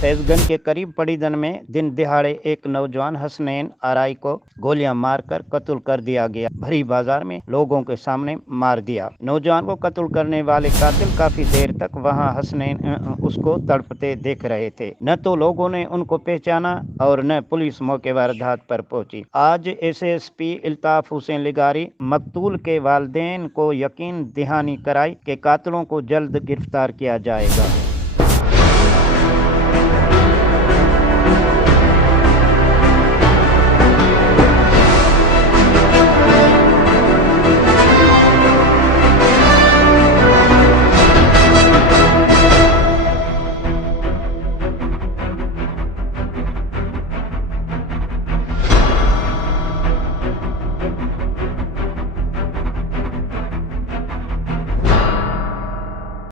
फैजगंज के करीब पड़ीदन में दिन दिहाड़े एक नौजवान हसनैन आराई को गोलियां मारकर कत्ल कर दिया गया। भरी बाजार में लोगों के सामने मार दिया। नौजवान को कत्ल करने वाले कातिल काफी देर तक वहां हसनैन उसको तड़पते देख रहे थे। न तो लोगों ने उनको पहचाना और न पुलिस मौके वारदात पर पहुंची। आज एसएसपी इल्ताफ हुसैन लिगारी मकतूल के वालिदैन को यकीन दहानी कराई कि कातिलों को जल्द गिरफ्तार किया जाएगा।